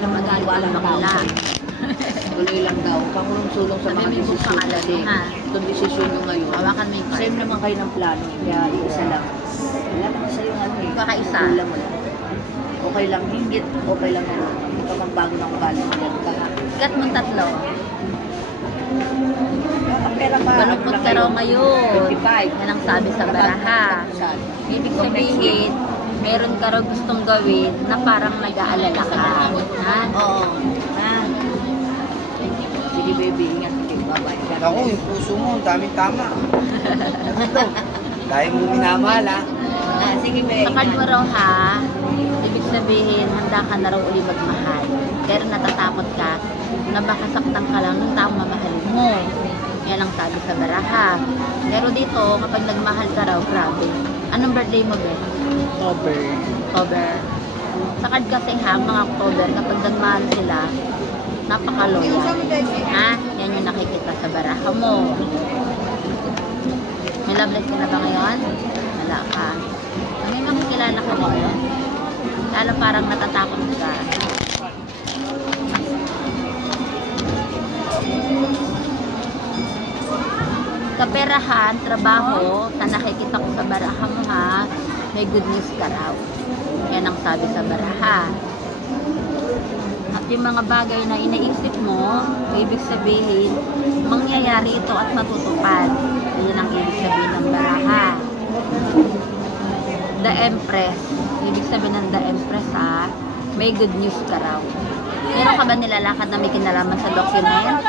naman Magalit ang bakla. Tuloy lang daw. Pangulong-sulong sa mga desisyon natin. Itong desisyon nyo ngayon. Hawakan mo yung card. Same naman kayo ng plano. Kaya isa lang. Wala naman sa'yo ano eh. Kakaisa. Kulang mo lang. Okay lang hinggit. Okay lang ano. Hindi ka magbago ng ugali mo yan. Gat mong tatlo. Ang pera pa. Baluktot ka raw ngayon. 25. Yan ang sabi sa baraha. Ibig sabihin, meron ka raw gustong gawin na parang nag-aalala ka. Ha? Oo. Ha? Sige baby, ingat. Sige, bye-bye. Ako, yung puso mo, ang daming tama. Ito, dahil mo minamahal ha. Sige baby. Sa card mo raw ha, ibig sabihin, handa ka na raw uli magmahal. Pero natatakot ka na baka saktan ka lang ng taong mamahalin mo. Yan ang sabi sa baraha. Pero dito, kapag nagmahal ka raw, grabe. Anong birthday mo, Ben? October. Sa card kasi ha, mga October, kapag nagmahal sila, napaka-loyal. Ha? Yan yung nakikita sa baraha mo. May love life ka na ba ngayon? Wala ka. May makikilala ka ngayon. Lalo parang natatakot ka. Kaperahan, trabaho, sa nakikita ko sa baraha mo ha, may good news ka raw. Yan ang sabi sa baraha. At yung mga bagay na iniisip mo, ibig sabihin, mangyayari ito at matutupad. Yan ang ibig sabihin ng baraha. The Empress. Ibig sabihin ng The Empress ha, may good news ka raw. Meron ka ba nilalakad na may kinalaman sa document?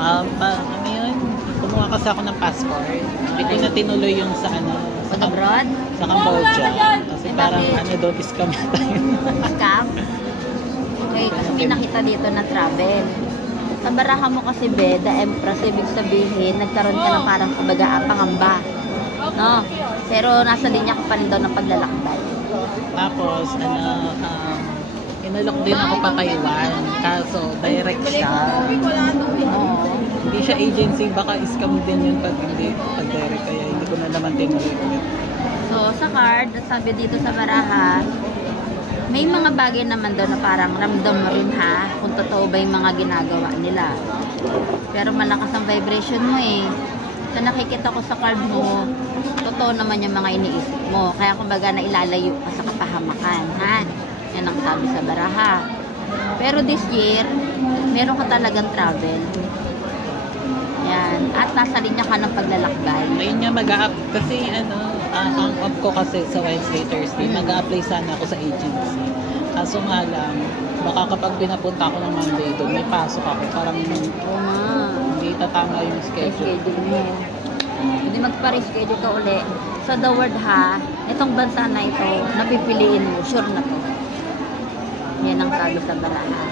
Ano yun? Kumuha kasi ako ng passport. Hindi ko na tinuloy yung sa Abroad? sa Cambodia. Kasi parang doon, scam tayo. Scam? Okay, kasi may nakita dito na travel. Sa baraha mo kasi be, The Empress, ibig sabihin, nagkaroon ka ng parang kumbaga pangamba. No? Pero nasa linya ka pa rin daw ng paglalakbay. Tapos, inalok din ako pa Taiwan. Kaso, direct siya. Hindi siya agency, baka scam din yun pag direct. Kaya hindi ko na naman tinuloy ulit. So, sa card, sabi dito sa baraha, may mga bagay naman daw na parang ramdam mo rin ha, kung totoo ba yung mga ginagawa nila. Pero malakas ang vibration mo eh. So, nakikita ko sa card mo, totoo naman yung mga iniisip mo. Kaya kumbaga nailalayo ka sa kapahamakan, ha? Yan ang sabi sa baraha. Pero this year, meron ka talagang travel. Yan. At nasa linya ka ng paglalakbay. Ayun nga, kasi ang off ko kasi sa Wednesday, Thursday, mag-a-apply sana ako sa agency. Kaso nga lang, baka kapag pinapunta ako ng Monday doon, may pasok ako. Parang hindi tatama yung schedule. Mo. Hindi magpa-reschedule ka uli. So the word ha, itong bansa na ito, napipiliin mo, sure na to. Yan ang sabi sa baraha.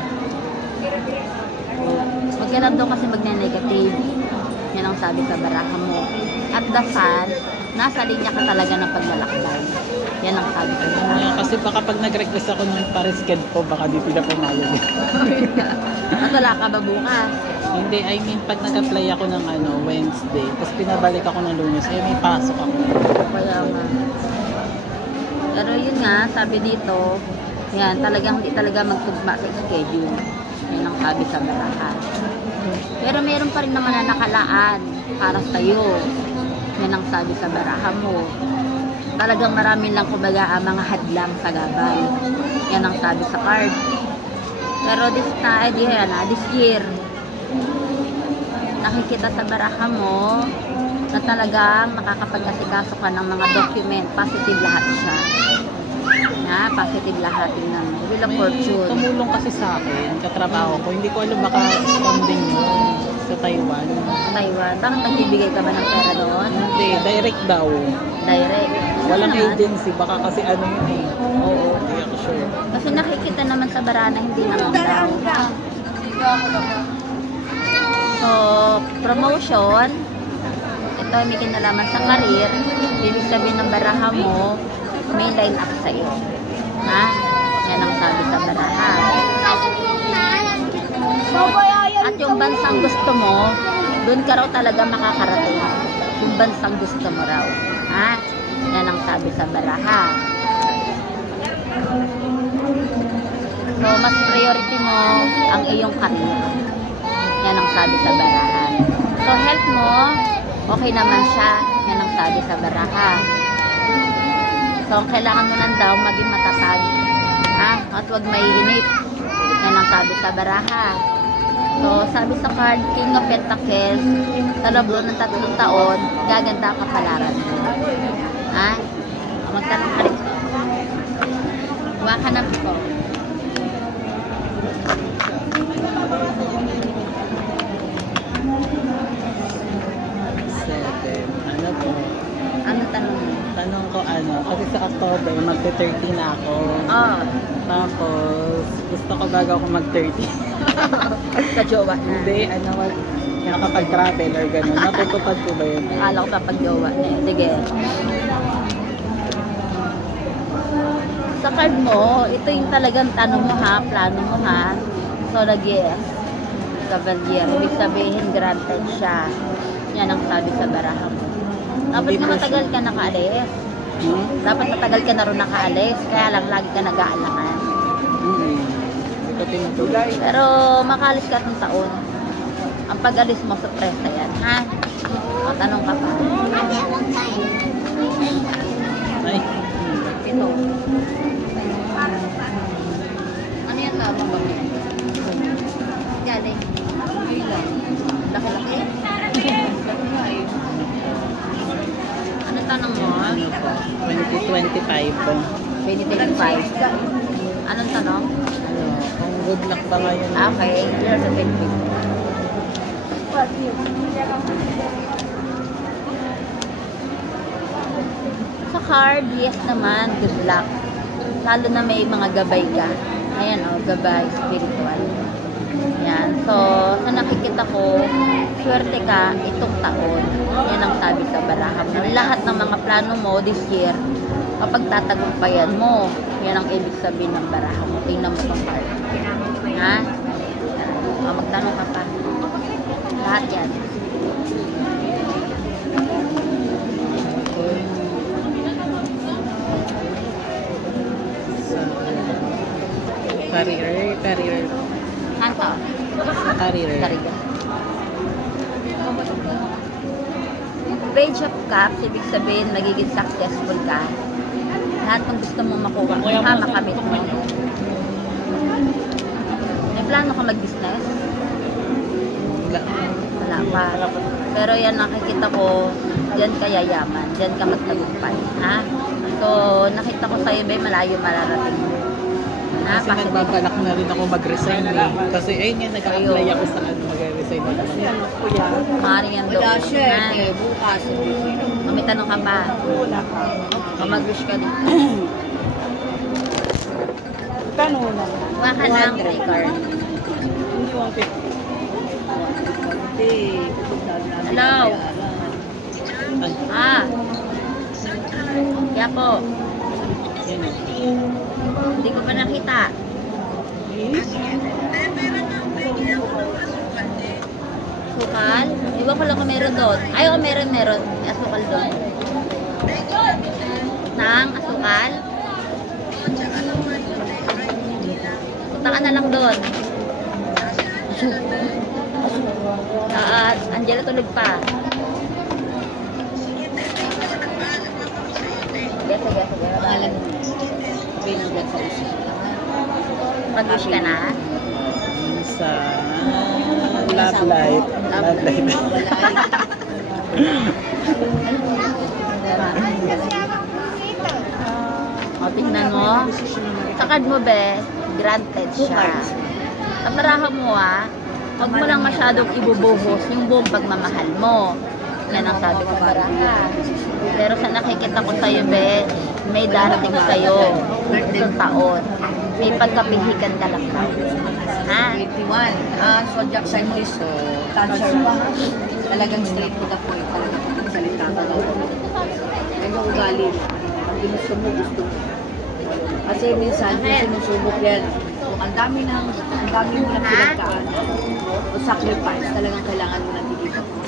Huwag ka lang doon kasi magne-negative. Yan ang sabi sa baraha mo. At dasal, nasa linya ka talaga ng paglalakbay. Yan ang sabi sa baraha. Kasi baka pag nag-request ako ng pa-reschedule ko, baka di sila pumayag. At wala ka ba bukas? Hindi, I mean, pag nag-apply ako ng Wednesday, tapos pinabalik ako ng Lunes, may pasok ako. Wala nga. Pero yun nga, sabi dito, yan, talagang hindi talaga magtugma sa schedule. Yan ang sabi sa baraha. Pero meron pa rin naman na nakalaan para sa'yo. Yan ang sabi sa baraha mo. Talagang marami lang kumbaga mga hadlang sa gabay. Yan ang sabi sa card. Pero this year, nakikita sa baraha mo na talagang makakapag-asikaso ka ng mga document. Positive lahat siya. Na, positive lahat ng Wheel of Fortune. Tumulong kasi sa akin, katrabaho ko. Hindi ko alam baka scam din yun sa Taiwan. Taiwan. Bakit nagbibigay ka ba ng pera doon? Hindi, direct daw. Direct. Walang Ano? agency, baka kasi yun eh. Oo. Hindi ako sure. Kasi nakikita naman sa barana, hindi naman daw. So, promotion. Ito may kinalaman sa career. Ibig sabihin ng baraha mo, may line up sa iyo. Ha? Yan ang sabi sa baraha. At yung bansang gusto mo, doon ka raw talaga makakarating. Yung bansang gusto mo raw. Ha? Yan ang sabi sa baraha. So, iyong career. Yan ang sabi sa baraha. So, health mo, okay naman siya. Yan ang sabi sa baraha. So, ang kailangan mo lang daw maging matatag. Ha? At huwag maiinip. Yan ang sabi sa baraha. So, sabi sa card, King of Pentacles, sa loob ng 3 taon, gaganda ang kapalaran mo. Ha? Magtanong ka rin. Huwag ka na po. Ano po? Anong tanong mo? Tanong ko ano, kasi sa October, magte-30 na ako. Oh, Tapos, gusto ko bago ako mag-30. sa jowa na. Hindi, ano, nakapag-travel or gano'n. Natutupad ko ba yun? Akala ko papag jowa na. Sige. Sa card mo, ito yung talagang tanong mo ha, plano mo ha. So, yes. Cavalier. Ibig sabihin, granted siya. Yan ang sabi sa baraha mo. Dapat nga matagal ka nakaalis. Dapat matagal ka na rin nakaalis. Kaya lang, lagi ka nag-aalangan. Ito tinutulay. Pero, makaalis ka itong taon. Ang pag-alis mo, sorpresa yan, ha? O, tanong ka pa. Ay. Ito. Ano yan na? Galing. Laki-laki. Ano tanong mo? Ano po? 2025 po. 2025. Anong tanong? Ano, kung good luck ba ngayon? Okay, here's the 2025. Sa card, yes naman, good luck. Lalo na may mga gabay ka. Ayan o, gabay, spiritual. Yan. So, sa nakikita ko, swerte ka itong taon. Yan ang sabi sa baraha mo. Lahat ng mga plano mo this year, kapag tatagumpayan mo, yan ang ibig sabihin ng baraha mo. Tingnan mo itong card. Ha? O, magtanong ka pa. Lahat yan. Career. Kanto? Sa career. Kariga. Page of Cups, ibig sabihin magiging successful ka. Lahat ng gusto mong makuha, makamit mo. May plano ka mag-business? Wala pa. Pero yan nakikita ko, diyan ka yayaman, diyan ka magtagumpay. Ha? So, nakita ko sa'yo ba, malayo mararating mo. Ha? Kasi nagbabalak na rin ako mag-resign eh. Kasi ayun nga, nag-apply ako sa ano, mag-resign na naman. Maaaring yan doon. Wala siya, Ha? bukas. May tanong ka pa? Wala ka. O mag-wish ka dito. Kano na? Kuha ka ng card. Hindi 150. Hello? Ay, Ah. Kaya po, yan eh. hindi ko pa nakita. Sukal? Iwan ko lang kung meron doon. Ay, oo, meron. May asukal doon. Nang asukal? Punta ka na lang doon. Angela tulog pa. Sige. Pangalan mo. Binulat sa uso. Mag-wish ka na? Sa Love Life. Love Life. O, tingnan mo. Sa card mo, be, granted siya. Sa baraha mo, huwag mo lang masyadong ibubuhos yung buong pagmamahal mo. Yan ang sabi ko baraha. Pero sa nakikita ko sa'yo, be, may darating sa'yo itong taon. May pagkapihikan ka lang daw. Ha? 21. Zodiac sign mo is Cancer pa. Talagang straight to the point. Talagang pagsalita ka daw. Yan yung ugali. Ang gusto mo. Kasi minsan, sinusubok yan. Ang dami mo ng pinagkaan. O sacrifice. Talagang kailangan mo ng dilipat mo.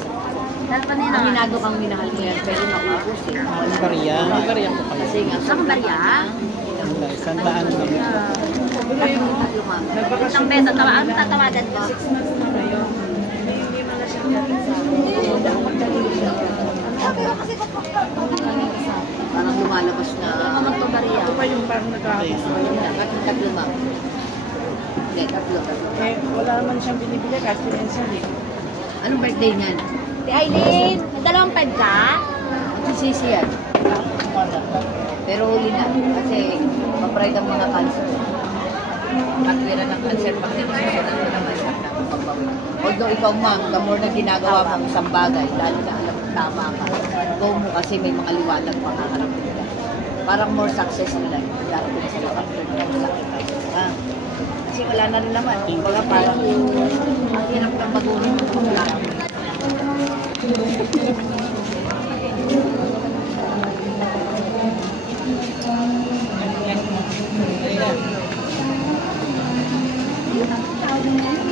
Aminado kang minahal mo yan, pero naubos eh. Ang barya ko kayo. Kasi nga, Ang barya? Sandaan lang. Tatlong ma'am. Isang beso, ang tatawagan ko. Parang lumalabas na. Mamang to bariya. Ito pa yung parang nagkakapos. Tatlo ma'am. Hindi, tatlo. Eh, wala naman siyang binibili kasi minsan eh. Anong birthday niyan? Si Aileen, may dalawang pad ka? Sisi yan. Pero huli na. Kasi ma-pride ang mga cancer. Patwira ng cancer pag sinusunod mo naman ang pagbawi. Although ikaw ma'am, the more na ginagawa mong isang bagay, lalo na alam mo tama ka. Go mo kasi may mga liwanag makaharap nila. Parang more success nila. Darating sila after ng sacrifice. Kasi wala na rin naman. Wala parang ang hirap ng baguhin mo kung wala. Ayan.